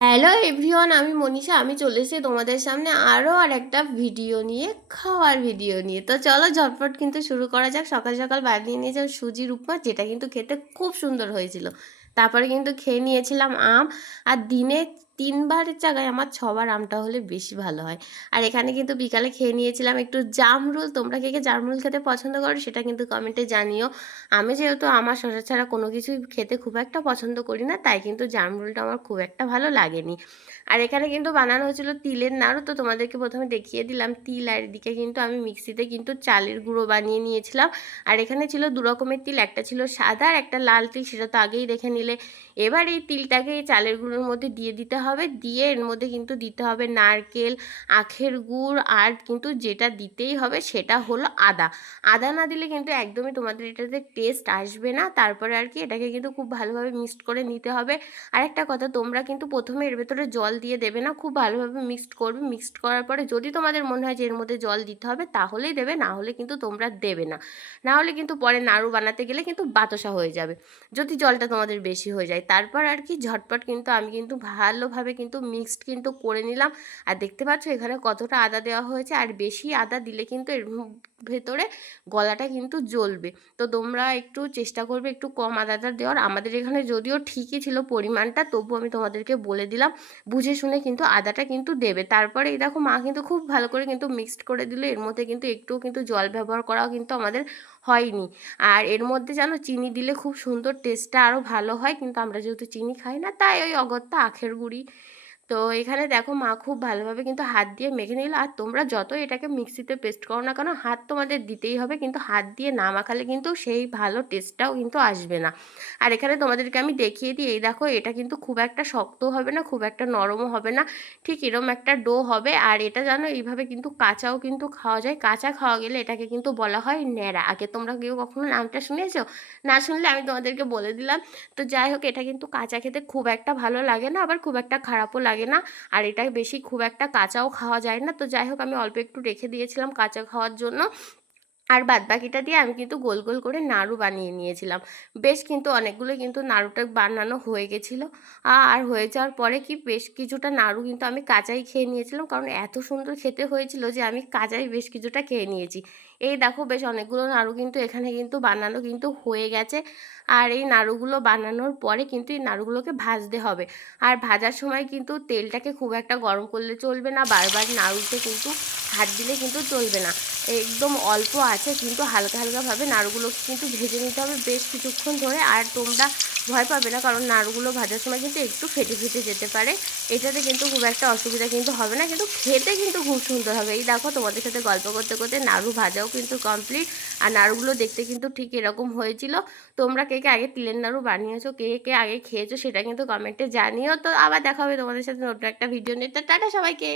Hello everyone, আমি মনীষা। আমি চলে এসেছি তোমাদের সামনে আরও আরেকটা ভিডিও নিয়ে, খাওয়ার ভিডিও নিয়ে। তো চলো ঝটপট কিন্তু শুরু করা যাক। সকাল সকাল বানিয়ে নিয়েছিলাম সুজির উপমা, যেটা কিন্তু খেতে খুব সুন্দর হয়েছিল। তারপরে কিন্তু খেয়ে নিয়েছিলাম আম। আর দিনে 3বারের জায়গায় আমার 6বার আমটা হলে বেশি ভালো হয়। আর এখানে কিন্তু বিকালে খেয়ে নিয়েছিলাম একটু জামরুল। তোমরা কে কে জামরুল খেতে পছন্দ করো সেটা কিন্তু কমেন্টে জানিও। আমি যেহেতু আমার শশা ছাড়া কোনো কিছুই খেতে খুব একটা পছন্দ করি না, তাই কিন্তু জামরুলটা আমার খুব একটা ভালো লাগেনি। আর এখানে কিন্তু বানানো হয়েছিল তিলের নাড়ু। তো তোমাদেরকে প্রথমে দেখিয়ে দিলাম তিল, আর এদিকে কিন্তু আমি মিক্সিতে কিন্তু চালের গুঁড়ো বানিয়ে নিয়েছিলাম। আর এখানে ছিল দু রকমের তিল, একটা ছিল সাদা আর একটা লাল তিল, সেটা তো আগেই দেখে নিলে। এবার এই তিলটাকে এই চালের গুঁড়োর মধ্যে দিয়ে দিতে হবে, দিয়ে এর মধ্যে কিন্তু দিতে হবে নারকেল, আখের গুড়, আর কিন্তু যেটা দিতেই হবে সেটা হলো আদা। আদা না দিলে কিন্তু একদমই তোমাদের এটাতে টেস্ট আসবে না। তারপরে আর কি এটাকে কিন্তু খুব ভালোভাবে মিক্সড করে নিতে হবে। আরেকটা কথা, তোমরা কিন্তু প্রথমে এর ভেতরে জল দিয়ে দেবে না, খুব ভালোভাবে মিক্সড করবে। মিক্সড করার পরে যদি তোমাদের মনে হয় যে এর মধ্যে জল দিতে হবে তাহলেই দেবে, না হলে কিন্তু তোমরা দেবে না। না হলে কিন্তু পরে নাড়ু বানাতে গেলে কিন্তু বাতাসা হয়ে যাবে যদি জলটা তোমাদের বেশি হয়ে যায়। তারপর আর কি ঝটপট কিন্তু আমি কিন্তু ভালোভাবে কিন্তু মিক্সড কিন্তু করে নিলাম। আর দেখতে পাচ্ছ এখানে কতটা আদা দেওয়া হয়েছে, আর বেশি আদা দিলে কিন্তু এর ভেতরে গলাটা কিন্তু জ্বলবে। তো তোমরা একটু চেষ্টা করবে একটু কম আদাটা দেওয়ার। আমাদের এখানে যদিও ঠিকই ছিল পরিমাণটা, তবু আমি তোমাদেরকে বলে দিলাম বুঝে শুনে কিন্তু আদাটা কিন্তু দেবে। তারপরে এই দেখো মা কিন্তু খুব ভালো করে কিন্তু মিক্সড করে দিল। এর মধ্যে কিন্তু একটুও কিন্তু জল ব্যবহার করাও কিন্তু আমাদের হয়নি। আর এর মধ্যে যেন চিনি দিলে খুব সুন্দর টেস্টটা আরও ভালো হয়, কিন্তু আমরা যেহেতু চিনি খাই না তাই ওই অগত্যা আখের গুঁড়ি। তো এখানে দেখো মা খুব ভালোভাবে কিন্তু হাত দিয়ে মেখে নিল। আর তোমরা যতই এটাকে মিক্সিতে পেস্ট করো না কেন, হাত তোমাদের দিতেই হবে, কিন্তু হাত দিয়ে না মাখালে কিন্তু সেই ভালো টেস্টটাও কিন্তু আসবে না। আর এখানে তোমাদেরকে আমি দেখিয়ে দিই, এই দেখো এটা কিন্তু খুব একটা শক্ত হবে না, খুব একটা নরমও হবে না, ঠিক এরম একটা ডো হবে। আর এটা জানো এইভাবে কিন্তু কাঁচাও কিন্তু খাওয়া যায়। কাঁচা খাওয়া গেলে এটাকে কিন্তু বলা হয় ন্যাড়া। আগে তোমরা কেউ কখনো নামটা শুনেছো? না শুনলে আমি তোমাদেরকে বলে দিলাম। তো যাই হোক, এটা কিন্তু কাঁচা খেতে খুব একটা ভালো লাগে না, আবার খুব একটা খারাপও লাগে না। আর এটা বেশি খুব একটা কাঁচাও খাওয়া যায় না। তো যাই হোক, আমি অল্প একটু রেখে দিয়েছিলাম কাঁচা খাওয়ার জন্য। আর বাদবাকিটা দিয়ে আমি কিন্তু গোল গোল করে নাড়ু বানিয়ে নিয়েছিলাম। বেশ কিন্তু অনেকগুলো কিন্তু নাড়ুটা বানানো হয়ে গেছিলো। আর হয়ে যাওয়ার পরে কি বেশ কিছুটা নাড়ু কিন্তু আমি কাঁচাই খেয়ে নিয়েছিলাম, কারণ এত সুন্দর খেতে হয়েছিল যে আমি কাঁচাই বেশ কিছুটা খেয়ে নিয়েছি। এই দেখো বেশ অনেকগুলো নাড়ু কিন্তু এখানে কিন্তু বানানো কিন্তু হয়ে গেছে। আর এই নাড়ুগুলো বানানোর পরে কিন্তু এই নাড়ুগুলোকে ভাজতে হবে। আর ভাজার সময় কিন্তু তেলটাকে খুব একটা গরম করলে চলবে না, বারবার নাড়ুতে কিন্তু হাত দিলে কিন্তু চলবে না। একদম অল্প আছে কিন্তু হালকা হালকাভাবে নাড়ুগুলোকে কিন্তু ভেজে নিতে হবে বেশ কিছুক্ষণ ধরে। আর তোমরা ভয় পাবে না, কারণ নাড়ুগুলো ভাজার সময় কিন্তু একটু ফেটে ফেটে যেতে পারে। এটাতে কিন্তু খুব একটা অসুবিধা কিন্তু হবে না, কিন্তু খেতে কিন্তু খুব সুন্দর হবে। এই দেখো তোমাদের সাথে গল্প করতে করতে নাড়ু ভাজাও কিন্তু কমপ্লিট। আর নাড়ুগুলো দেখতে কিন্তু ঠিক এরকম হয়েছিল। তোমরা কে কে আগে তিলের নাড়ু বানিয়েছো, কে কে আগে খেয়েছো সেটা কিন্তু কমেন্টে জানিও। তো আবার দেখা হবে তোমাদের সাথে নতুন একটা ভিডিও নিয়ে। তো টাটা সবাইকে।